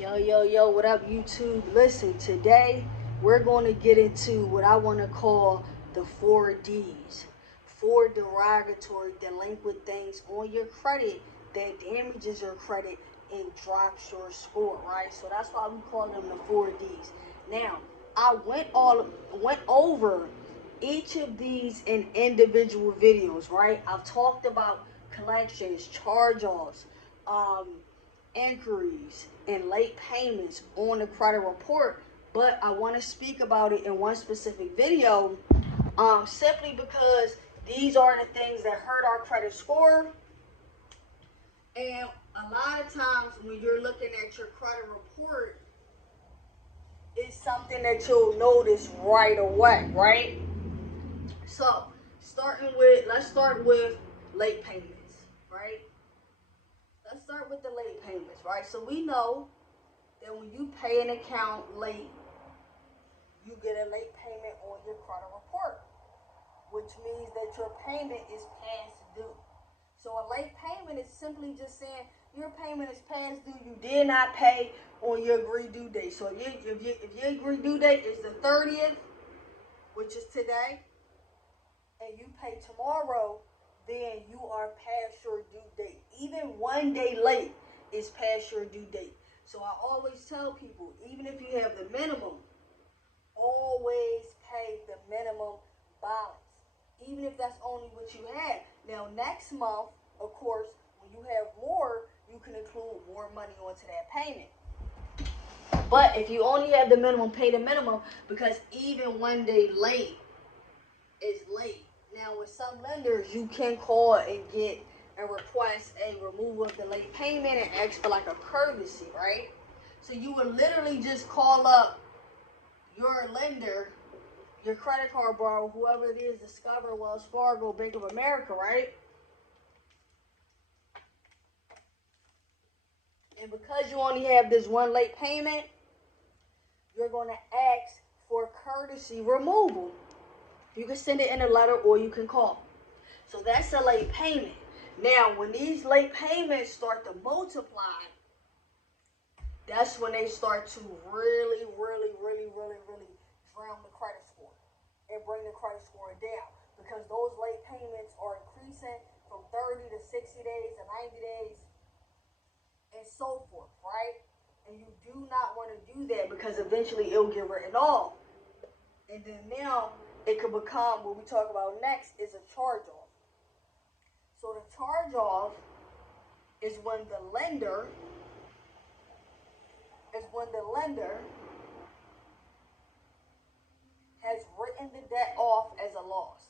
Yo, what up, YouTube? Listen, today we're going to get into what I want to call the 4Ds. Four derogatory, delinquent things on your credit that damages your credit and drops your score, right? So that's why we call them the 4Ds. Now, I went over each of these in individual videos, right? I've talked about collections, charge-offs, inquiries and late payments on the credit report, but I want to speak about it in one specific video, simply because these are the things that hurt our credit score. And a lot of times when you're looking at your credit report, it's something that you'll notice right away, right? So, let's start with late payments, right? Let's start with the late payments, right? So we know that when you pay an account late, you get a late payment on your credit report, which means that your payment is past due. So a late payment is simply just saying your payment is past due. You did not pay on your agreed due date. So if your agreed due date is the 30th, which is today, and you pay tomorrow, then you are past your due date. Even 1 day late is past your due date. So I always tell people, even if you have the minimum, always pay the minimum balance, even if that's only what you had. Now, next month, of course, when you have more, you can include more money onto that payment. But if you only have the minimum, pay the minimum, because even 1 day late is late. Now, with some lenders, you can call and get and request a removal of the late payment and ask for like a courtesy, right? So you would literally just call up your lender, your credit card borrower, whoever it is, Discover, Wells Fargo, Bank of America, right? And because you only have this one late payment, you're going to ask for courtesy removal. You can send it in a letter or you can call. So that's a late payment. Now, when these late payments start to multiply, that's when they start to really drown the credit score and bring the credit score down, because those late payments are increasing from 30 to 60 days to 90 days and so forth, right? And you do not want to do that, because eventually it'll get written off. And then now it could become, what we talk about next is a charge-off. So the charge-off is when the lender has written the debt off as a loss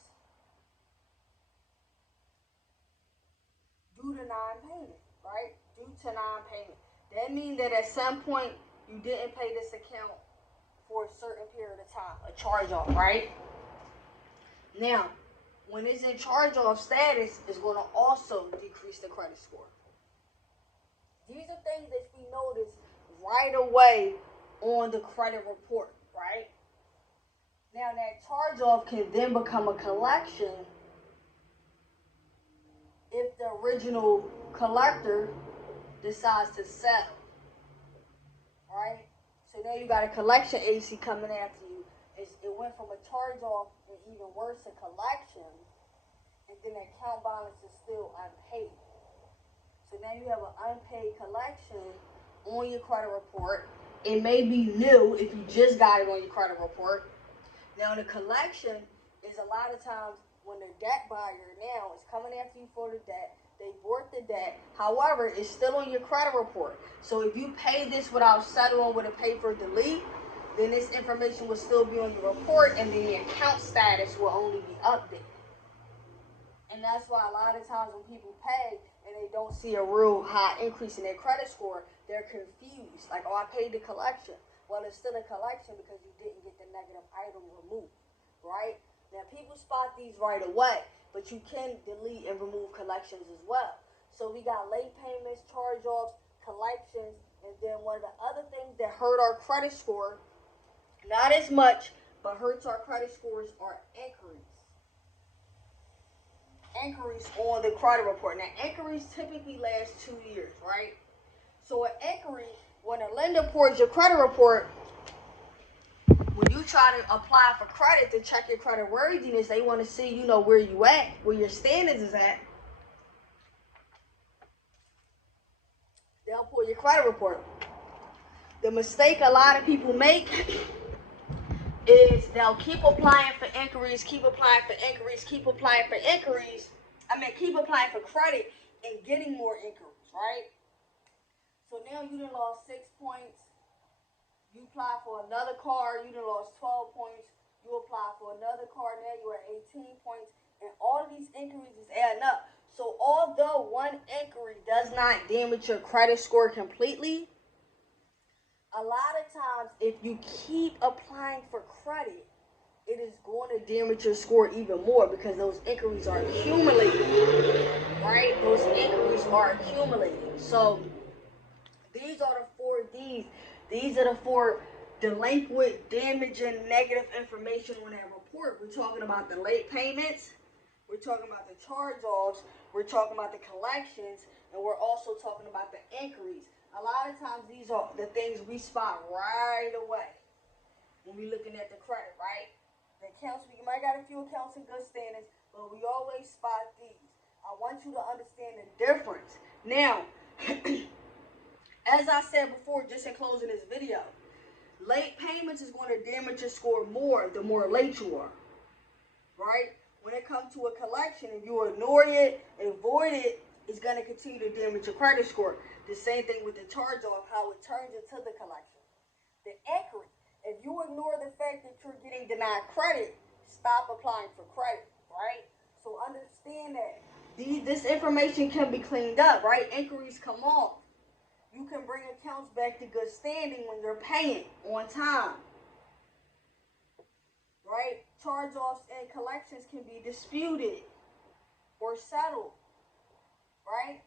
due to non-payment, right? Due to non-payment. That means that at some point you didn't pay this account for a certain period of time, a charge-off, right? Now, when it's in charge-off status, it's going to also decrease the credit score. These are things that we notice right away on the credit report, right? Now, that charge-off can then become a collection if the original collector decides to settle, right? So now you got a collection agency coming after you. It went from a charge-off and even worse, a collection, and then the account balance is still unpaid. So now you have an unpaid collection on your credit report. It may be new if you just got it on your credit report. Now, the collection is a lot of times when the debt buyer now is coming after you for the debt. They bought the debt. However, it's still on your credit report. So if you pay this without settling with a pay for delete, then this information will still be on your report, and then the account status will only be updated. And that's why a lot of times when people pay and they don't see a real high increase in their credit score, they're confused. Like, oh, I paid the collection. Well, it's still a collection because you didn't get the negative item removed, right? Now, people spot these right away, but you can delete and remove collections as well. So we got late payments, charge-offs, collections, and then one of the other things that hurt our credit score, not as much, but hurts our credit scores, are inquiries. Inquiries on the credit report. Now, inquiries typically last 2 years, right? So an inquiry, when a lender pulls your credit report, when you try to apply for credit to check your credit worthiness, they want to see, you know, where you at, where your standards is at. They'll pull your credit report. The mistake a lot of people make is they'll keep applying for inquiries, keep applying for inquiries, keep applying for inquiries. Keep applying for credit and getting more inquiries, right? So now you done lost 6 points. You apply for another car, you done lost 12 points. You apply for another car, now you're at 18 points. And all of these inquiries is adding up. So although one inquiry does not damage your credit score completely, a lot of times if you keep applying for credit, it is going to damage your score even more because those inquiries are accumulating, right? Those inquiries are accumulating. So these are the 4 Ds. These are the 4 delinquent, damaging, negative information on that report. We're talking about the late payments. We're talking about the charge-offs. We're talking about the collections. And we're also talking about the inquiries. A lot of times these are the things we spot right away when we're looking at the credit, right? The accounts, you might got a few accounts in good standings, but we always spot these. I want you to understand the difference. Now, as I said before, just in closing this video, late payments is going to damage your score more the more late you are, right? When it comes to a collection, if you ignore it, avoid it, it's going to continue to damage your credit score. The same thing with the charge-off, how it turns into the collection. The inquiry, if you ignore the fact that you're getting denied credit, stop applying for credit, right? So understand that this information can be cleaned up, right? Inquiries come off. You can bring accounts back to good standing when you're paying on time, right? Charge-offs and collections can be disputed or settled, right?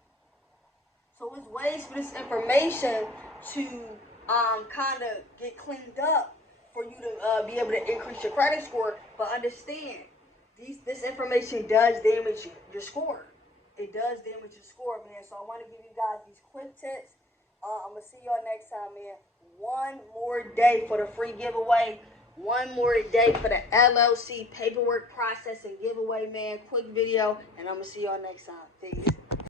So it's ways for this information to kind of get cleaned up for you to be able to increase your credit score. But understand, this information does damage your score. It does damage your score, man. So I want to give you guys these quick tips. I'm going to see y'all next time, man. One more day for the free giveaway. One more day for the LLC paperwork process and giveaway, man. Quick video, and I'm going to see y'all next time. Peace.